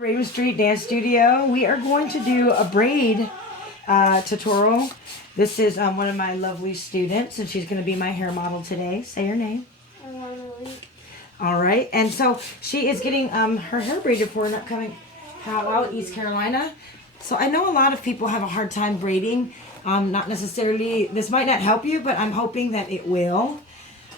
Raven Street Dance Studio. We are going to do a braid tutorial. This is one of my lovely students, and she's going to be my hair model today. Say her name. Alana Lynch. All right, and so she is getting her hair braided for an upcoming powwow, East Carolina. So I know a lot of people have a hard time braiding. Not necessarily, this might not help you, but I'm hoping that it will.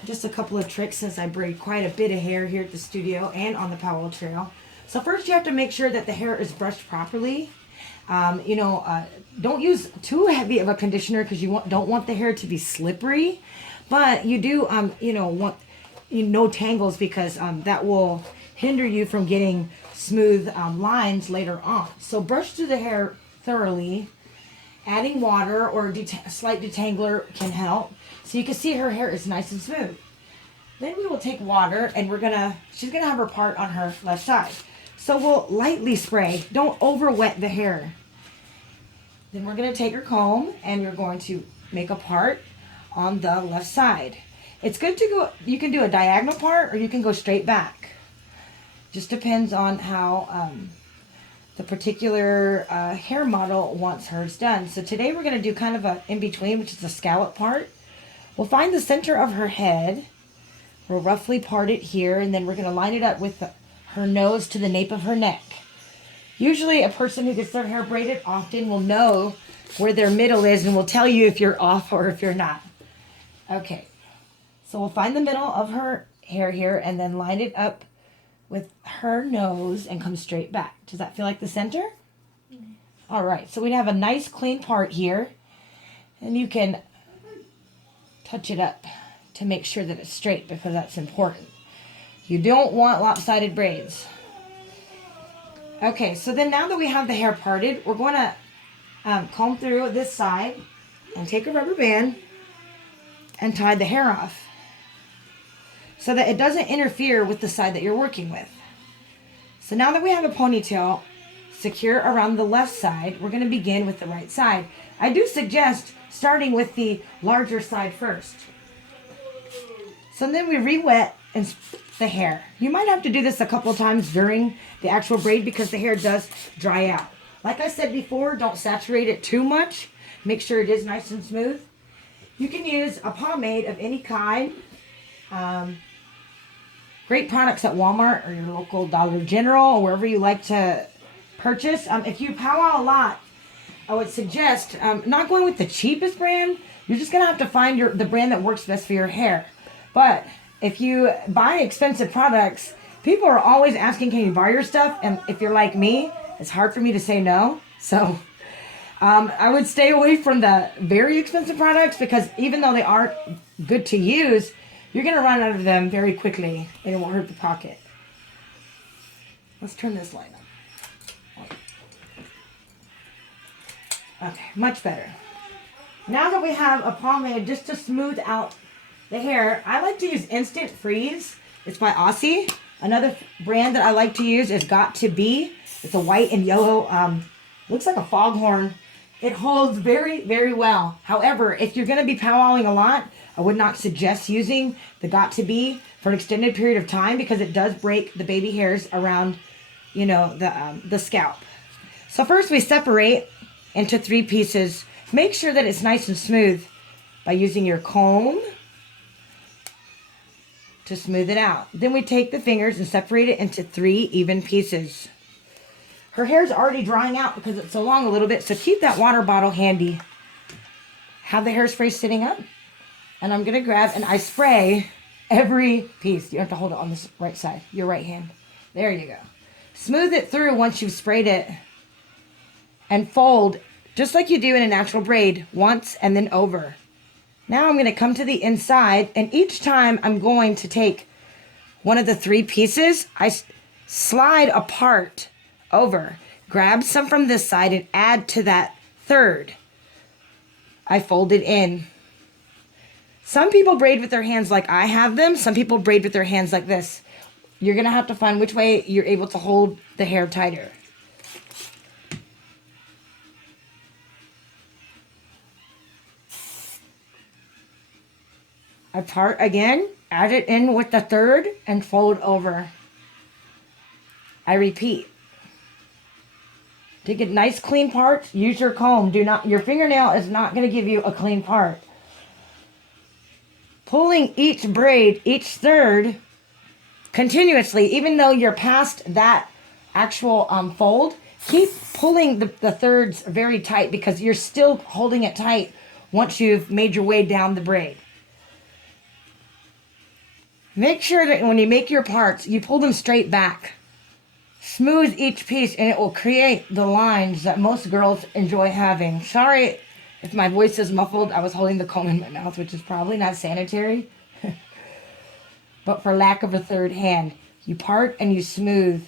Just a couple of tricks since I braid quite a bit of hair here at the studio and on the powwow trail. So first you have to make sure that the hair is brushed properly. Don't use too heavy of a conditioner because you don't want the hair to be slippery. But you do, want no tangles because that will hinder you from getting smooth lines later on. So brush through the hair thoroughly. Adding water or a slight detangler can help. So you can see her hair is nice and smooth. Then we will take water and she's gonna have her part on her left side. So we'll lightly spray, don't over wet the hair. Then we're gonna take her comb and you're going to make a part on the left side. It's good to go, you can do a diagonal part or you can go straight back. Just depends on how the particular hair model wants hers done. So today we're gonna do kind of a in-between, which is a scallop part. We'll find the center of her head. We'll roughly part it here and then we're gonna line it up with her nose to the nape of her neck. Usually a person who gets their hair braided often will know where their middle is and will tell you if you're off or if you're not. Okay, so we'll find the middle of her hair here and then line it up with her nose and come straight back. Does that feel like the center? Mm-hmm. All right, so we have a nice clean part here and you can touch it up to make sure that it's straight because that's important. You don't want lopsided braids. Okay, so then now that we have the hair parted, we're going to comb through this side and take a rubber band and tie the hair off so that it doesn't interfere with the side that you're working with. So now that we have a ponytail secure around the left side, we're going to begin with the right side. I do suggest starting with the larger side first. So then we re-wet and the hair. You might have to do this a couple of times during the actual braid because the hair does dry out. Like I said before, don't saturate it too much. Make sure it is nice and smooth. You can use a pomade of any kind. Great products at Walmart or your local Dollar General or wherever you like to purchase. If you powwow a lot, I would suggest not going with the cheapest brand. You're just going to have to find the brand that works best for your hair. But if you buy expensive products, people are always asking, can you borrow your stuff? And if you're like me, it's hard for me to say no. So I would stay away from the very expensive products because even though they aren't good to use, you're going to run out of them very quickly and it won't hurt the pocket. Let's turn this light on. Okay, much better. Now that we have a pomade just to smooth out the hair, I like to use Instant Freeze. It's by Aussie. Another brand that I like to use is Got To Be. It's a white and yellow, looks like a foghorn. It holds very, very well. However, if you're going to be powwowing a lot, I would not suggest using the Got To Be for an extended period of time because it does break the baby hairs around, the scalp. So first we separate into 3 pieces. Make sure that it's nice and smooth by using your comb to smooth it out. Then we take the fingers and separate it into 3 even pieces. Her hair's already drying out because it's so long a little bit, so keep that water bottle handy. Have the hairspray sitting up. And I'm going to grab and I spray every piece. You have to hold it on this right side, your right hand. There you go. Smooth it through once you've sprayed it. And fold just like you do in a natural braid, once and then over. Now I'm going to come to the inside, and each time I'm going to take one of the 3 pieces, I slide a part over, grab some from this side and add to that third. I fold it in. Some people braid with their hands like I have them. Some people braid with their hands like this. You're going to have to find which way you're able to hold the hair tighter. I part again, add it in with the third, and fold over. I repeat. To get nice clean parts, use your comb. Your fingernail is not going to give you a clean part. Pulling each braid, each third, continuously, even though you're past that actual fold, keep pulling the thirds very tight because you're still holding it tight once you've made your way down the braid. Make sure that when you make your parts, you pull them straight back. Smooth each piece and it will create the lines that most girls enjoy having. Sorry if my voice is muffled. I was holding the comb in my mouth, which is probably not sanitary. But for lack of a third hand, you part and you smooth.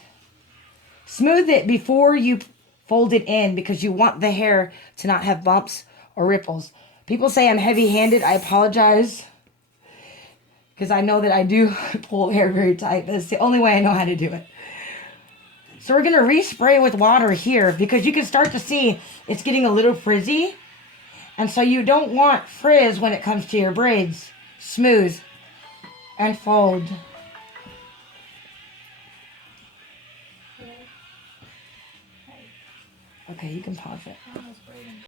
Smooth it before you fold it in because you want the hair to not have bumps or ripples. People say I'm heavy-handed. I apologize because I know that I do pull hair very tight. That's the only way I know how to do it. So we're going to respray with water here because you can start to see it's getting a little frizzy. And so you don't want frizz when it comes to your braids. Smooth and fold. Okay, you can pause it.